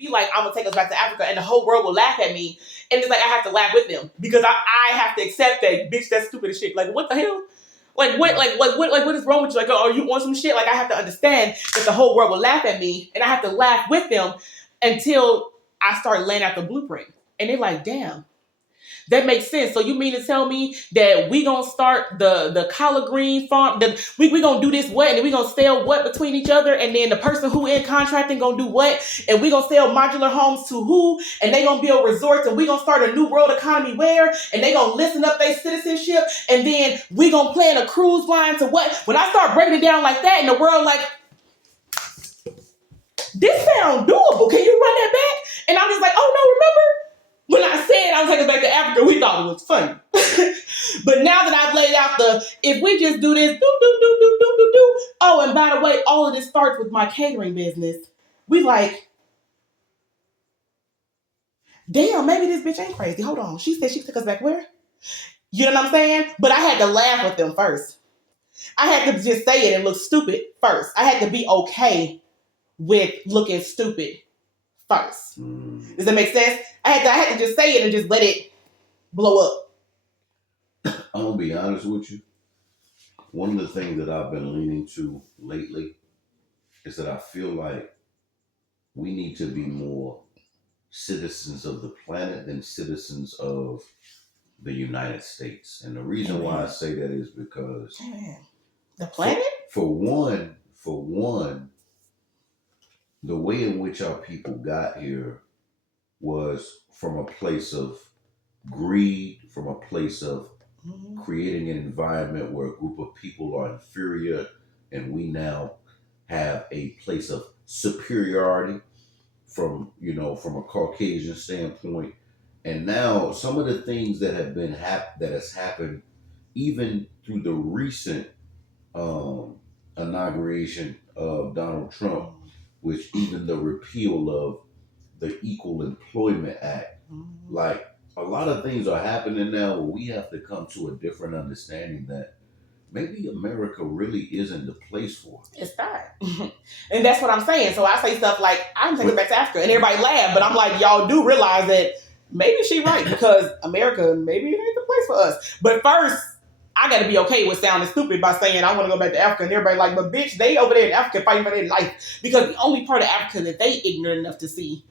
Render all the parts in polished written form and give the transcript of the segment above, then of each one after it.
be like, I'm gonna take us back to Africa, and the whole world will laugh at me, and it's like I have to laugh with them because I have to accept that, bitch, that's stupid as shit. Like, what the hell? Like what is wrong with you? Like, oh, are you on some shit? Like, I have to understand that the whole world will laugh at me, and I have to laugh with them until I start laying out the blueprint, and they're like, damn. That makes sense. So you mean to tell me that we gonna start the collard green farm? We gonna do this what, and then we gonna sell what between each other, and then the person who in contracting gonna do what, and we gonna sell modular homes to who, and they gonna build resorts, and we gonna start a new world economy where, and they gonna listen up their citizenship, and then we gonna plan a cruise line to what? When I start breaking it down like that, and the world like, this sound doable. Can you run that back? And I'm just like, oh no, remember? When I said I was taking us back to Africa, we thought it was funny. But now that I've laid out if we just do this, do. Oh, and by the way, all of this starts with my catering business. We like, damn, maybe this bitch ain't crazy. Hold on. She said she took us back where? You know what I'm saying? But I had to laugh with them first. I had to just say it and look stupid first. I had to be okay with looking stupid first. Does that make sense? I had to just say it and just let it blow up. I'm gonna be honest with you. One of the things that I've been leaning to lately is that I feel like we need to be more citizens of the planet than citizens of the United States. And the reason why I say that is because the planet? For one, the way in which our people got here was from a place of greed, from a place of creating an environment where a group of people are inferior, and we now have a place of superiority from a Caucasian standpoint. And now some of the things that have been that has happened even through the recent inauguration of Donald Trump, which even the repeal of the Equal Employment Act, like a lot of things are happening now where we have to come to a different understanding that maybe America really isn't the place for it. It's not. And that's what I'm saying. So I say stuff like, I'm taking it back to Africa, and everybody laugh, but I'm like, y'all do realize that maybe she right, because America, maybe it ain't the place for us. But first, I got to be okay with sounding stupid by saying I want to go back to Africa, and everybody like, but bitch, they over there in Africa fighting for their life, because the only part of Africa that they ignorant enough to see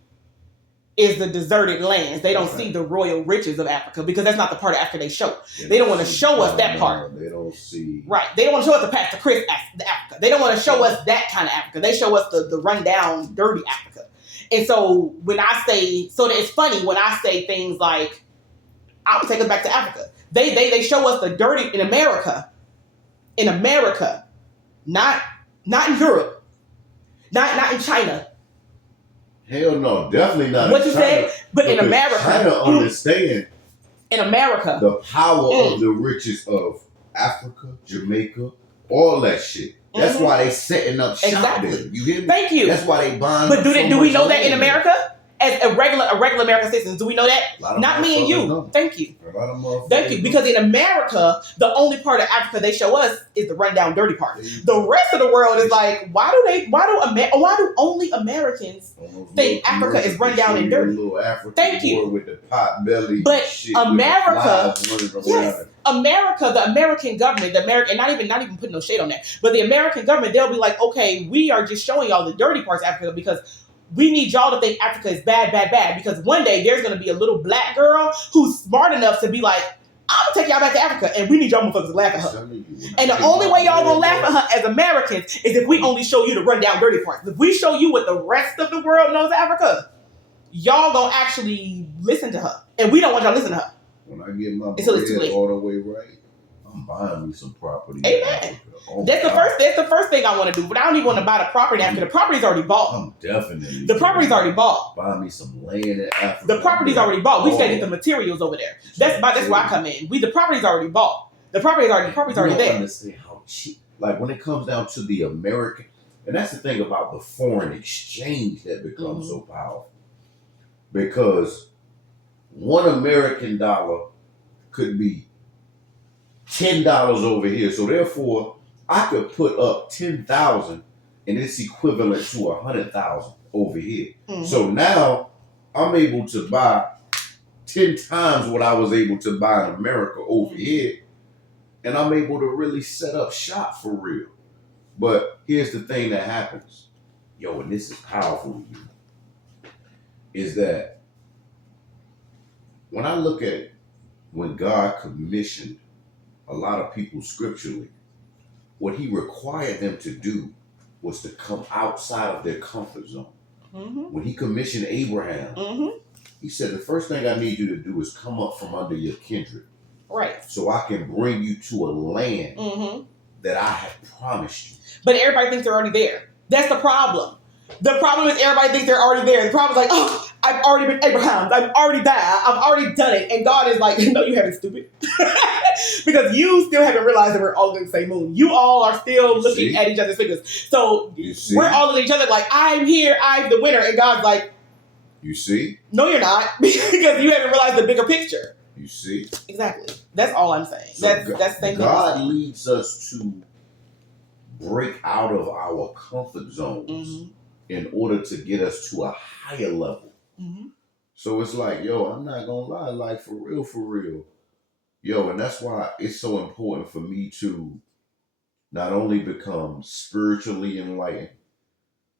is the deserted lands. They don't see the royal riches of Africa, because that's not the part of Africa they show. They don't want to show us that part. They don't see. Right. They don't want to show us the Pastor Chris Africa. They don't want to show us that kind of Africa. They show us the rundown, dirty Africa. And so when I say, so it's funny when I say things like, I'm taking us back to Africa. They show us the dirty in America. In America. Not in Europe. Not in China. Hell no, definitely not. What you said? But in America. China understand in America the power of the riches of Africa, Jamaica, all that shit. That's why they setting up shop there. You hear me? Thank you. That's why they buying. But do we know that in America? As a regular American citizen, do we know that? Not me and you. Don't. Thank you. A lot of Thank you. Because in America, the only part of Africa they show us is the rundown, dirty part. The rest of the world is like, why do only Americans think Africa is rundown and dirty? Thank you. With the pot belly. But shit, America, yes, America, the American government, and not even putting no shade on that, but the American government, they'll be like, okay, we are just showing y'all the dirty parts of Africa because we need y'all to think Africa is bad, bad, bad. Because one day there's going to be a little black girl who's smart enough to be like, I'm going to take y'all back to Africa, and we need y'all motherfuckers to laugh at her. And the only way y'all going to laugh at her as Americans is if we only show you the rundown dirty parts. If we show you what the rest of the world knows of Africa, y'all going to actually listen to her. And we don't want y'all to listen to her. When I get my bread all the way right, I'm buying me some property. Amen. That's the first thing I want to do. But I don't even want to buy the property after the property's already bought. I'm definitely. The property's already bought. Buy me some land in Africa. The property's already bought. We just gotta get the materials over there. That's where I come in. The property's already bought. The property's already there. Understand how cheap. Like when it comes down to the American, and that's the thing about the foreign exchange that becomes so powerful, because one American dollar could be $10 over here. So therefore, I could put up 10,000 and it's equivalent to 100,000. over here. Mhm. So now I'm able to buy 10 times what I was able to buy in America over here. And I'm able to really set up shop for real. But here's the thing that happens. Yo, and this is powerful, is that when I look at when God commissioned a lot of people scripturally, what he required them to do was to come outside of their comfort zone. Mm-hmm. When he commissioned Abraham, he said, the first thing I need you to do is come up from under your kindred. Right. So I can bring you to a land that I have promised you. But everybody thinks they're already there. That's the problem. The problem is everybody thinks they're already there. The problem is like, oh, I've already been Abraham. I've already died. I've already done it. And God is like, no, you haven't, stupid. Because you still haven't realized that we're all in the same moon. You all are still looking at each other's fingers. So we're all looking at each other like, I'm here, I'm the winner. And God's like, you see? No, you're not. Because you haven't realized the bigger picture. You see? Exactly. That's all I'm saying. So that's the thing. God leads us to break out of our comfort zones in order to get us to a higher level. So it's like, yo, I'm not gonna lie, like for real. Yo, and that's why it's so important for me to not only become spiritually enlightened,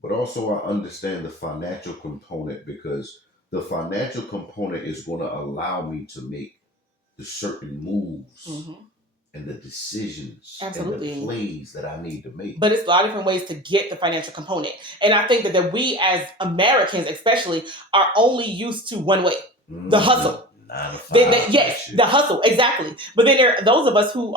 but also I understand the financial component, because the financial component is going to allow me to make the certain moves and the decisions and the plays that I need to make. But it's a lot of different ways to get the financial component. And I think that we as Americans especially are only used to one way, the hustle. 9 to 5. Yes, the hustle, exactly. But then there are those of us who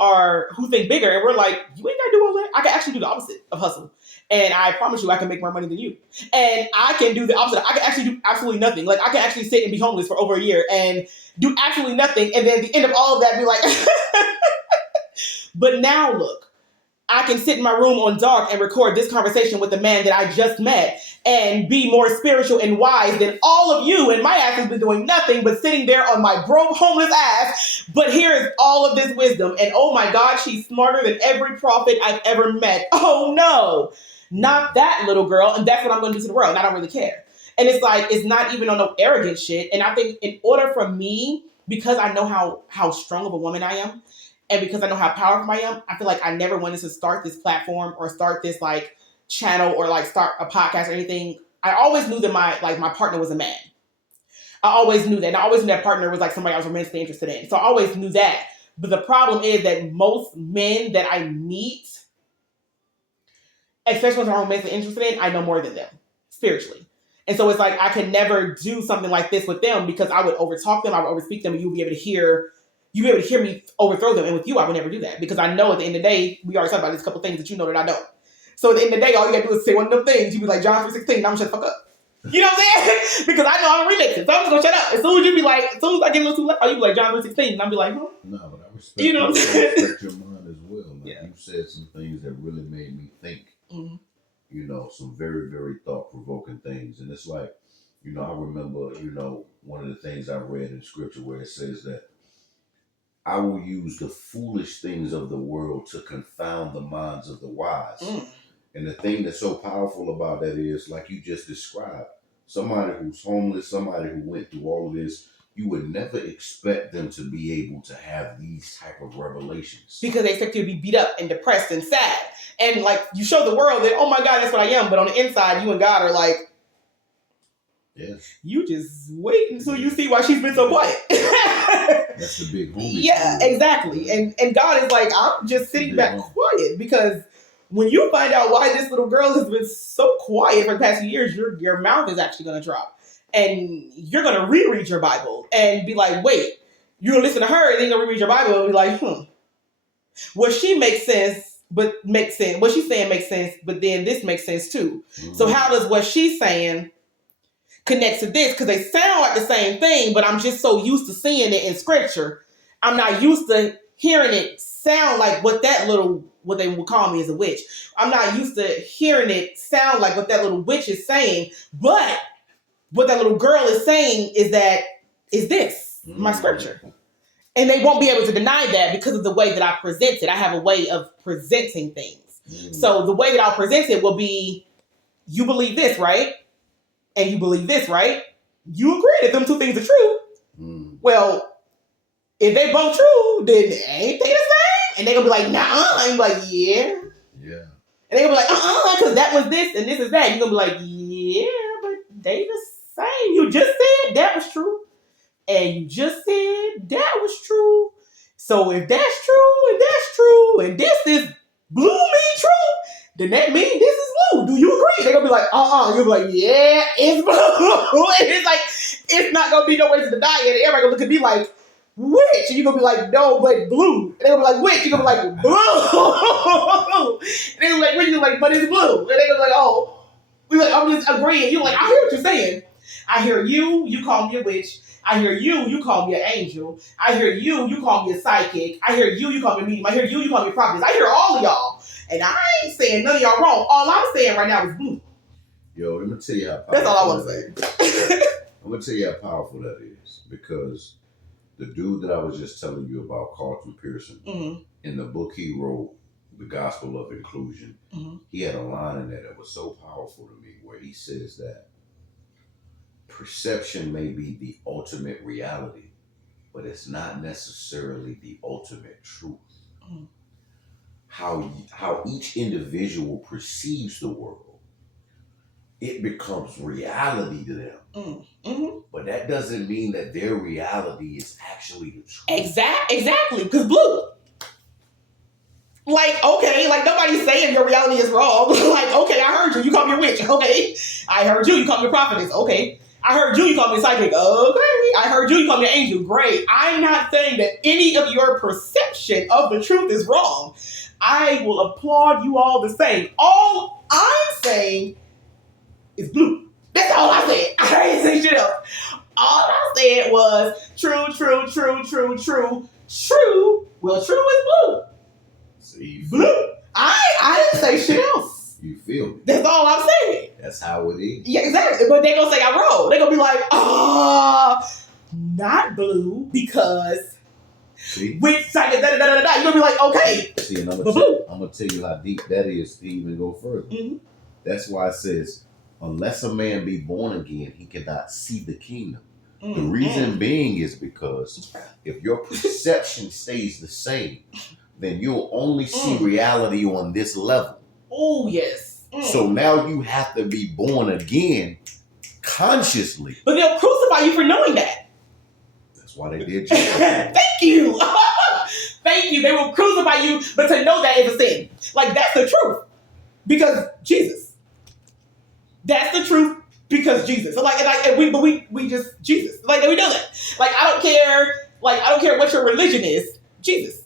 think bigger, and we're like, you ain't gotta do all that. I can actually do the opposite of hustle. And I promise you, I can make more money than you. And I can do the opposite. I can actually do absolutely nothing. Like, I can actually sit and be homeless for over a year and do absolutely nothing. And then at the end of all of that, be like, but now look, I can sit in my room on dark and record this conversation with the man that I just met and be more spiritual and wise than all of you. And my ass has been doing nothing but sitting there on my broke, homeless ass. But here is all of this wisdom. And oh my God, she's smarter than every prophet I've ever met. Oh no, not that little girl. And that's what I'm going to do to the world. And I don't really care. And it's like, it's not even on no arrogant shit. And I think in order for me, because I know how strong of a woman I am, and because I know how powerful I am, I feel like I never wanted to start this platform or start this like channel or like start a podcast or anything. I always knew that my partner was a man. I always knew that. And I always knew that partner was like somebody I was romantically interested in. So I always knew that. But the problem is that most men that I meet, especially ones I'm romantically interested in, I know more than them spiritually. And so it's like I could never do something like this with them because I would overtalk them, I would overspeak them, and you'll be able to hear me overthrow them. And with you, I would never do that because I know at the end of the day, we already talked about these couple things that you know that I don't. So at the end of the day, all you gotta do is say one of them things. You be like, John 3:16, and I'm gonna shut the fuck up. You know what I'm saying? Because I know I'm remixing. So I'm just gonna shut up. As soon as you be like, as soon as I get a little too loud, you be like, John 3:16, and I'll be like, huh? No, but I respect, you know what I'm saying? I respect your mind as well. Like, you said some things that really made me think, you know, some very, very thought-provoking things. And it's like, you know, I remember, you know, one of the things I read in scripture where it says that I will use the foolish things of the world to confound the minds of the wise. And the thing that's so powerful about that is, like you just described, somebody who's homeless, somebody who went through all of this, you would never expect them to be able to have these type of revelations. Because they expect you to be beat up and depressed and sad. And like, you show the world that, oh my God, that's what I am. But on the inside, you and God are like, yes. You just wait until you see why she's been so quiet. That's the big homie. Yeah, exactly. And God is like, I'm just sitting back quiet because when you find out why this little girl has been so quiet for the past few years, your mouth is actually going to drop. And you're going to reread your Bible and be like, wait, you're going to listen to her and then you're going to reread your Bible and be like, What she makes sense, but makes sense. What she's saying makes sense, but then this makes sense too. So how does what she's saying connect to this? Because they sound like the same thing, but I'm just so used to seeing it in scripture. I'm not used to hearing it sound like what they would call me as a witch. I'm not used to hearing it sound like what that little witch is saying, but what that little girl is saying is this, my scripture. And they won't be able to deny that because of the way that I present it. I have a way of presenting things. So the way that I'll present it will be, you believe this, right? and you believe this, right? You agree that them two things are true. Mm. Well, if they both true, then ain't they the same? And they gonna be like, nah. I'm like, yeah. Yeah. And they gonna be like, because that was this and this is that. You're gonna be like, yeah, but they the same. You just said that was true. And you just said that was true. So if that's true and that's true and this is blue mean true, then that means this is blue. Do you agree? They're gonna be like, You'll be like, yeah, it's blue. And it's like, it's not gonna be no way to deny it. And everybody gonna look at me like, which? And you're gonna be like, no, but blue. And they're gonna be like, which? You're gonna be like, blue. And they're gonna be like, which? You're like, but it's blue. And they're gonna be like, oh. We're like, I'm just agreeing. You're like, I hear what you're saying. I hear you, you call me a witch. I hear you, you call me an angel. I hear you, you call me a psychic. I hear you, you call me a medium. I hear you, you call me a prophetess. I hear all of y'all. And I ain't saying none of y'all wrong. All I'm saying right now is blue. Yo, let me tell you how powerful that's all I want to say. I'm going to tell you how powerful that is. Because the dude that I was just telling you about, Carlton Pearson, in the book he wrote, The Gospel of Inclusion, he had a line in there that was so powerful to me where he says that perception may be the ultimate reality, but it's not necessarily the ultimate truth. How each individual perceives the world, it becomes reality to them. But that doesn't mean that their reality is actually the truth. Exactly, because blue. Like, okay, like nobody's saying your reality is wrong. Like, okay, I heard you call me a witch. Okay. I heard you call me a prophetess. Okay. I heard you call me a psychic. Okay. I heard you call me an angel. Great. I'm not saying that any of your perception of the truth is wrong. I will applaud you all the same. All I'm saying is blue. That's all I said. I ain't say shit else. All I said was true. Well, true is blue. See, blue. I didn't say shit else. You feel me? That's all I'm saying. That's how it is. Yeah, exactly. But they gonna say I'm wrong. They gonna be like, not blue because which side da da da da da. You gonna be like, okay. See, and I'm gonna tell you how deep that is to even go further. That's why it says, unless a man be born again, he cannot see the kingdom. The reason being is because if your perception stays the same, then you'll only see reality on this level. Oh, yes. So now you have to be born again consciously. But they'll crucify you for knowing that. That's why they did Jesus. Thank you. Thank you. They will crucify you, but to know that is a sin. Like, that's the truth. Because Jesus. That's the truth. Because Jesus. So we just Jesus. Like, we know that. Like, I don't care what your religion is. Jesus.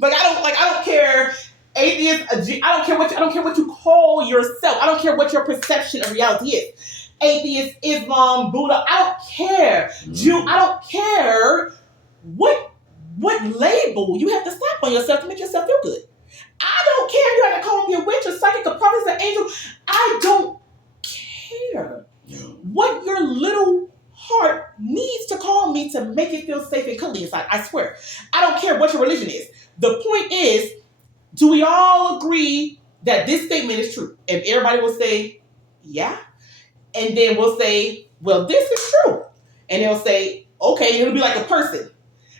Like, I don't care atheist, I don't care what you call yourself. I don't care what your perception of reality is. Atheist, Islam, Buddha, I don't care. Jew, I don't care what label you have to slap on yourself to make yourself feel good. I don't care if you have to call me a witch, a psychic, a prophet, an angel. I don't care what your little heart needs to call me to make it feel safe and cuddly inside. I swear. I don't care what your religion is. The point is, do we all agree that this statement is true? And everybody will say, yeah. And then we'll say, well, this is true. And they'll say, okay. And it'll be like a person.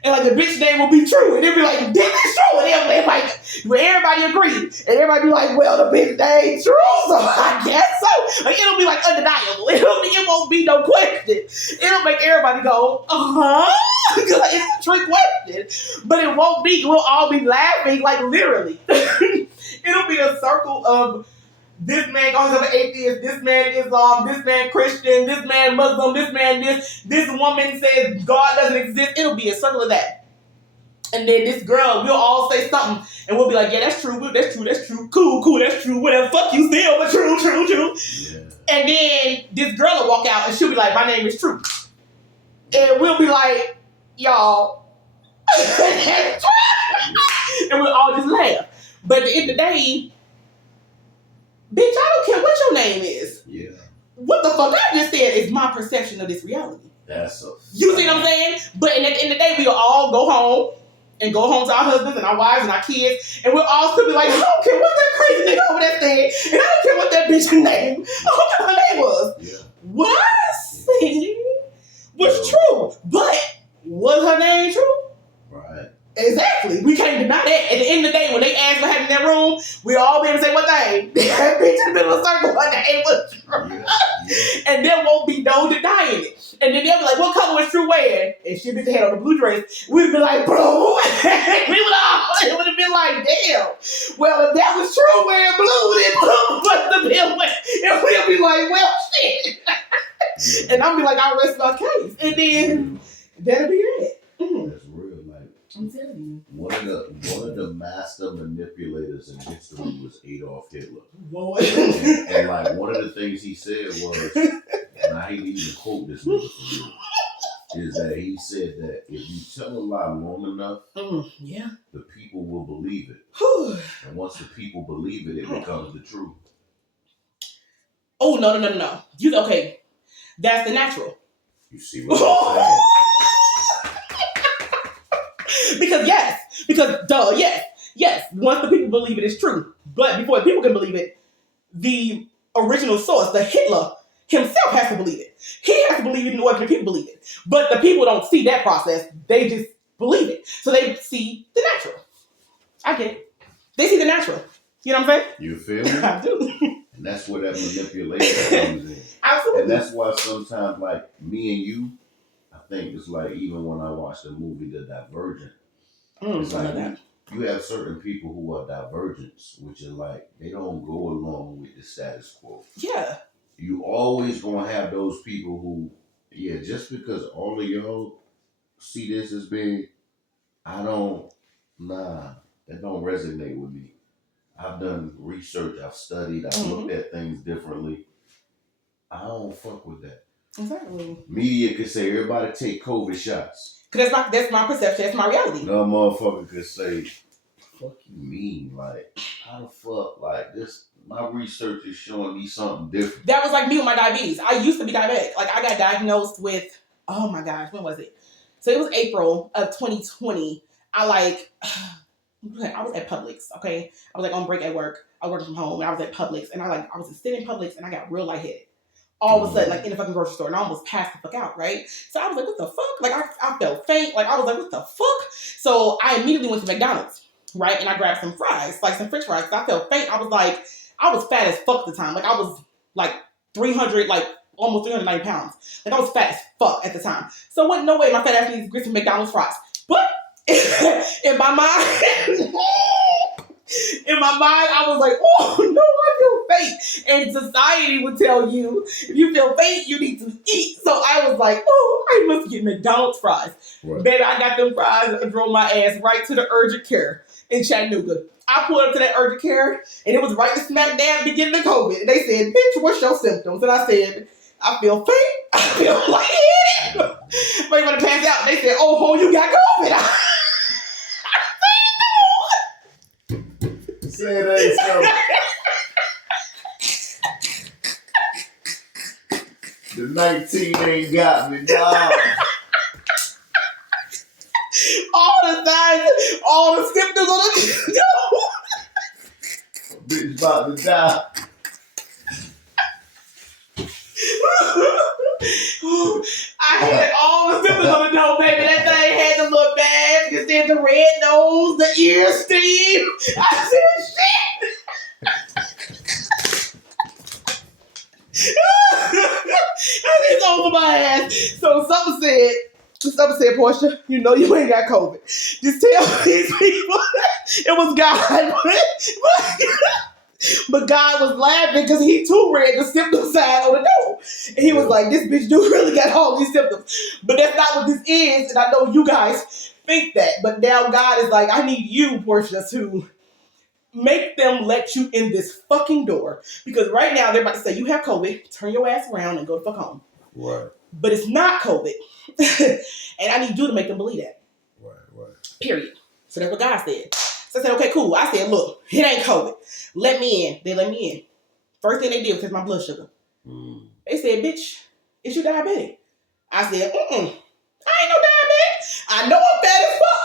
And like the bitch name will be true. And they'll be like, this is true. And they'll be like, well, everybody agrees. And everybody be like, well, the bitch name true. So I guess so. Like, it'll be like undeniable. It won't be no question. It'll make everybody go, because like, it's a trick question. But it won't be. We'll all be laughing, like literally. It'll be a circle of this man calls himself an atheist, this man Islam, this man Christian, this man Muslim, this man this woman says God doesn't exist. It'll be a circle of that. And then this girl, we'll all say something, and we'll be like, yeah, that's true, cool, that's true, whatever, fuck you still, but true. Yeah. And then this girl will walk out, and she'll be like, my name is True. And we'll be like, y'all, and we'll all just laugh. But at the end of the day, bitch, I don't care what your name is. Yeah. What the fuck I just said is my perception of this reality. That's a You see what I'm saying? But at the end of the day, we'll all go home to our husbands and our wives and our kids, and we'll all still be like, I don't care what that crazy nigga over there said, and I don't care what that bitch name, I don't care what her name was. Yeah. was true. But was her name true? Right. Exactly. We can't deny that. At the end of the day, when they ask what happened in that room, we all be able to say one thing. That bitch in the middle of the circle, her name was true. Yeah. And there won't be no denying it. And then they'll be like, what color was True wearing? And she bitch had on the blue dress. We'd be like, bro. It would have been like, damn. Well, if that was True wearing blue, then blue must have been wearing. And we'll be like, well, shit. And I'll be like, I'll rest my case. And then that'll be it. That's real. Like, I'm telling you. One of the master manipulators in history was Adolf Hitler. Lord. And like one of the things he said was, and I hate to even quote this nigga for you, is that he said that if you tell a lie long enough, the people will believe it. And once the people believe it, it becomes the truth. Oh, no. Okay. That's the natural. You see what I'm saying? Yes. Once the people believe it, it's true. But before the people can believe it, the original source, the Hitler himself, has to believe it. He has to believe it in order for the people to believe it. But the people don't see that process. They just believe it. So they see the natural. I get it. They see the natural. You know what I'm saying? You feel me? I do. And that's where that manipulation comes in. Absolutely. And that's why sometimes, like me and you, I think it's like even when I watch the movie The Divergent, it's like you have certain people who are divergents, which are like they don't go along with the status quo. Yeah. You always gonna have those people who, just because all of y'all see this as being, that don't resonate with me. I've done research, I've studied, I've looked at things differently. I don't fuck with that. Exactly. Media could say everybody take COVID shots. Cause that's my perception, that's my reality. No motherfucker could say, fuck you mean? Like, how the fuck, like this, my research is showing me something different. That was like me with my diabetes. I used to be diabetic. Like I got diagnosed with, oh my gosh, when was it? So it was April of 2020. I was at Publix, okay? I was like on break at work. I was working from home and I was at Publix and I was sitting in Publix and I got real lightheaded. All of a sudden, like in the fucking grocery store, and I almost passed the fuck out, right? So I was like, what the fuck? Like I felt faint. Like I was like, what the fuck? So I immediately went to McDonald's, right? And I grabbed some fries, like some French fries. Cause I felt faint. I was fat as fuck at the time. Like I was like 300, like almost 390 pounds. Like I was fat as fuck at the time. So I went, no way my fat ass needs to get some McDonald's fries. But in my mind, I was like, oh no, I feel faint. And society would tell you, if you feel faint, you need to eat. So I was like, oh, I must get McDonald's fries. Right. Baby, I got them fries and drove my ass right to the urgent care in Chattanooga. I pulled up to that urgent care and it was right to smack dab beginning of COVID. And they said, bitch, what's your symptoms? And I said, I feel faint. I feel lightheaded. But you want to pass out? They said, oh, you got COVID. Say it ain't so. The 19 ain't got me, dog. All the signs, all the symptoms on the bitch about to die. I had all the symptoms on the nose, baby. That thing had the little badge. You said the red nose, the ear steam. I said, shit. It's over my ass. So something said, Portia, you know you ain't got COVID. Just tell these people it was God. But God was laughing because he too read the symptom sign on the nose. And he was like, this bitch do really got all these symptoms. But that's not what this is. And I know you guys think that. But now God is like, I need you, Portia, to make them let you in this fucking door. Because right now they're about to say, you have COVID. Turn your ass around and go the fuck home. Right. But it's not COVID. And I need you to make them believe that. Right. Period. So that's what God said. So I said, okay, cool. I said, look, it ain't COVID. Let me in. They let me in. First thing they did was test my blood sugar. They said, bitch, is you diabetic? I said, I ain't no diabetic. I know I'm fat as fuck.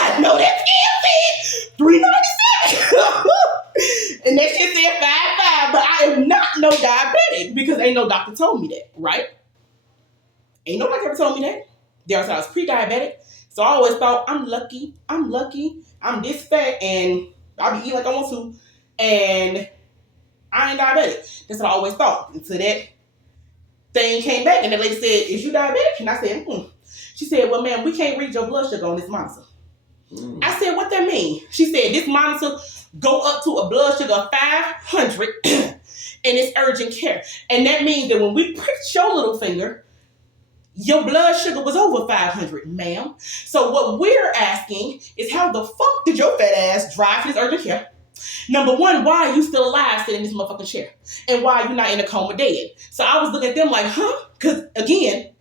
I know that skin fit 397. And that shit said 5'5", but I am not no diabetic because ain't no doctor told me that, right? Ain't nobody ever told me that. They always said I was pre-diabetic. So I always thought, I'm lucky, I'm this fat, and I'll be eating like I want to, and I ain't diabetic. That's what I always thought. Until that thing came back, and the lady said, is you diabetic? And I said, She said, well, ma'am, we can't read your blood sugar on this monitor. I said, what that mean? She said, this monitor go up to a blood sugar of 500, and it's urgent care. And that means that when we pricked your little finger, your blood sugar was over 500, ma'am. So what we're asking is how the fuck did your fat ass drive to this urgent care? Number one, why are you still alive sitting in this motherfucking chair? And why are you not in a coma dead? So I was looking at them like, huh? Because again,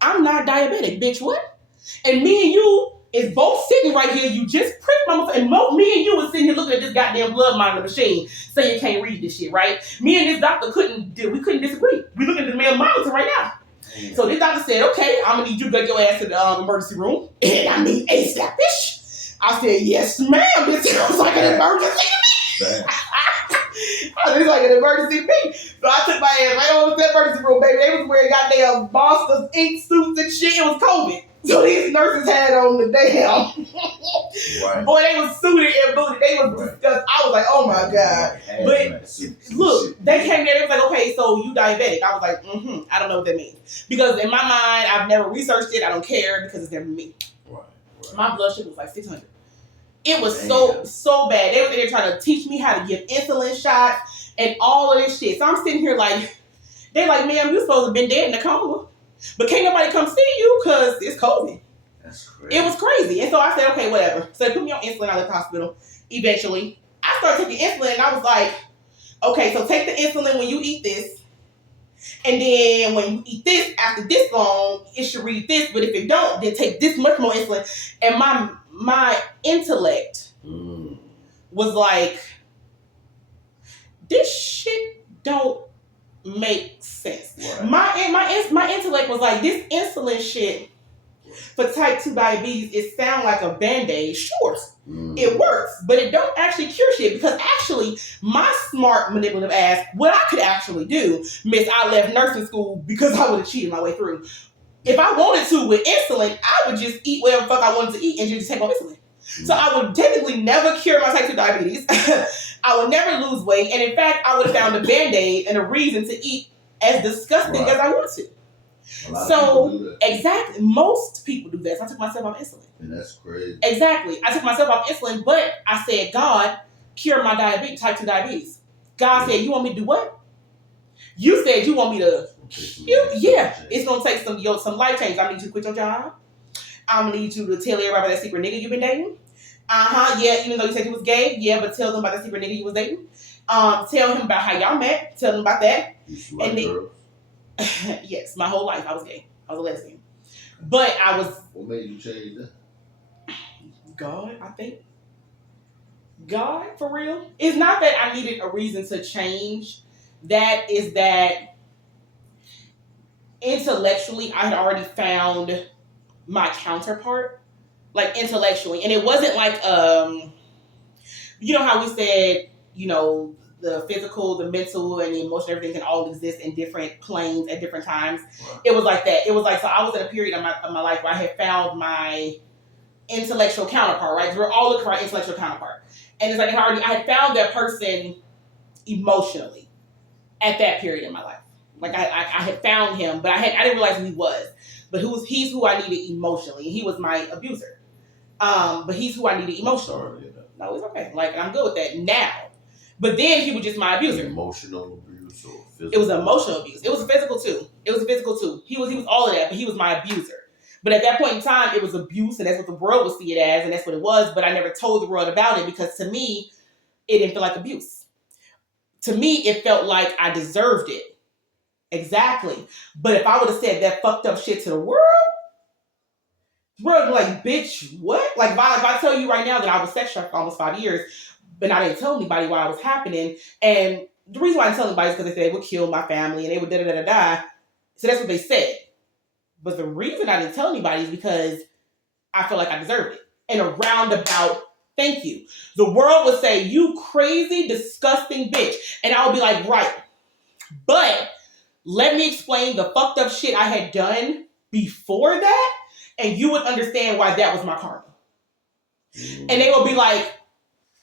I'm not diabetic, bitch, what? And me and you is both sitting right here. You just pricked my motherfucker. And me and you was sitting here looking at this goddamn blood monitor machine saying you can't read this shit, right? Me and this doctor couldn't disagree. We looking at the male monitor right now. So this doctor said, okay, I'm gonna need you to get your ass to the emergency room. And I mean ASAP, bitch. I said, yes, ma'am. This sounds like an emergency to me. It's like an emergency to me. So I took my ass right over to the emergency room, baby. They was wearing goddamn Monsters Inc. suits and shit. It was COVID. So these nurses had on the damn. Right. Boy, they was suited and booted. They was disgusted. I was like, oh my God. But look, they came there. They was like, okay, so you diabetic. I was like, I don't know what that means. Because in my mind, I've never researched it. I don't care because it's never me. Right. My blood sugar was like 600. It was so bad. They were there trying to teach me how to give insulin shots and all of this shit. So I'm sitting here like, they like, ma'am, you supposed to have been dead in a coma. But can't nobody come see you because it's COVID. That's crazy. It was crazy. And so I said, okay, whatever. So they put me on insulin. I left the hospital. Eventually, I started taking insulin and I was like, okay, so take the insulin when you eat this. And then when you eat this, after this long, it should read this. But if it don't, then take this much more insulin. And my intellect was like, this shit don't make sense. Right. My intellect was like, this insulin shit for type 2 diabetes, it sounds like a Band-Aid. Sure, it works, but it don't actually cure shit because actually my smart manipulative ass, what I could actually do, miss, I left nursing school because I would have cheated my way through. If I wanted to with insulin, I would just eat whatever the fuck I wanted to eat and just take my insulin. So I would technically never cure my type 2 diabetes. I would never lose weight. And in fact, I would have found a Band-Aid and a reason to eat as disgusting as I want to. So, exactly. Most people do that. So I took myself off insulin. And that's crazy. Exactly. I took myself off insulin, but I said, God, cure my diabetes, type 2 diabetes. God said, you want me to do what? You said you want me to... it's going to take some life change. I need you to quit your job. I'm going to need you to tell everybody about that secret nigga you've been dating. Even though you said you was gay, but tell them about that secret nigga you was dating. Tell him about how y'all met. Tell them about that. And then, yes, my whole life I was gay. I was a lesbian. But I was... What made you change that? God, I think. God, for real. It's not that I needed a reason to change. That is that intellectually I had already found my counterpart, like intellectually. And it wasn't like, you know how we said, the physical, the mental, and the emotional, everything can all exist in different planes at different times. Right. It was like that. It was like, so I was in a period of my life where I had found my intellectual counterpart, right? We're all looking for our intellectual counterpart. And it's like I had found that person emotionally at that period in my life. Like I had found him, but I didn't realize who he was. But he's who I needed emotionally. And he was my abuser. But he's who I needed emotionally. No, it's okay. Like, I'm good with that now. But then he was just my abuser. Emotional abuse or physical? It was emotional abuse. It was physical too. He was all of that, but he was my abuser. But at that point in time, it was abuse, and that's what the world would see it as, and that's what it was. But I never told the world about it because to me, it didn't feel like abuse. To me, it felt like I deserved it. Exactly. But if I would have said that fucked up shit to the world would be like, bitch, what? Like, if I tell you right now that I was sex trafficked for almost 5 years, but I didn't tell anybody why it was happening. And the reason why I didn't tell anybody is because they said it would kill my family and they would da-da-da-da-da. So that's what they said. But the reason I didn't tell anybody is because I feel like I deserved it in a roundabout Thank you. The world would say, you crazy, disgusting bitch. And I would be like, right. But let me explain the fucked up shit I had done before that, and you would understand why that was my karma. And they will be like,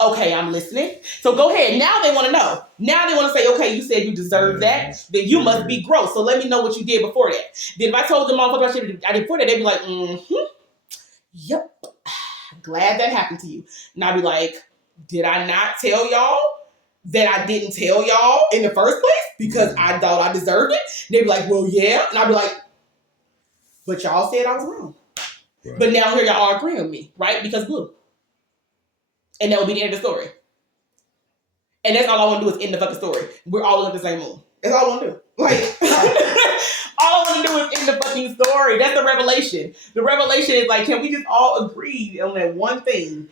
okay, I'm listening. So go ahead. Now they want to know. Now they want to say, okay, you said you deserve that. Then you must be gross. So let me know what you did before that. Then if I told them all what shit I did before that, they'd be like, yep. Glad that happened to you. And I'd be like, did I not tell y'all that I didn't tell y'all in the first place because I thought I deserved it? And they'd be like, well, yeah. And I'd be like, but y'all said I was wrong. Right. But now here y'all are agreeing with me, right? Because blue. And that would be the end of the story. And that's all I want to do is end the fucking story. We're all in the same moon. That's all I want to do. Like, all I want to do is end the fucking story. That's the revelation. The revelation is like, can we just all agree on that one thing?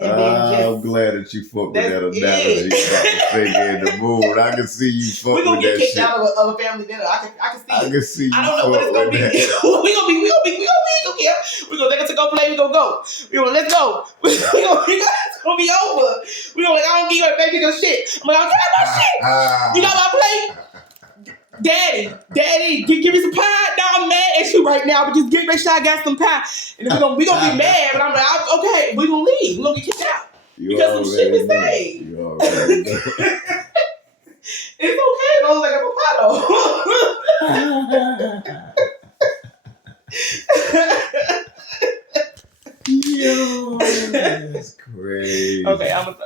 And then I'm glad that you fuck with that analogy about the finger in the moon. I can see you fuck with that shit. We're gonna get kicked out of a family dinner. I can see. I can see you. I don't know what it's gonna be. we gonna care. We're gonna take it to go play. We gonna go. We gonna let's go. It's gonna be over. We gonna like I don't give you baby your shit. I'm like, I'll get my shit. You know my plate. Daddy, give me some pie. No, I'm mad at you right now, but just make sure I got some pie. And we gonna be mad, but I'm like, okay, we gonna leave. We gonna get kicked out. Because some shit is made. It's okay, as long as I got a pie. Yo, that's crazy. Okay, I'm gonna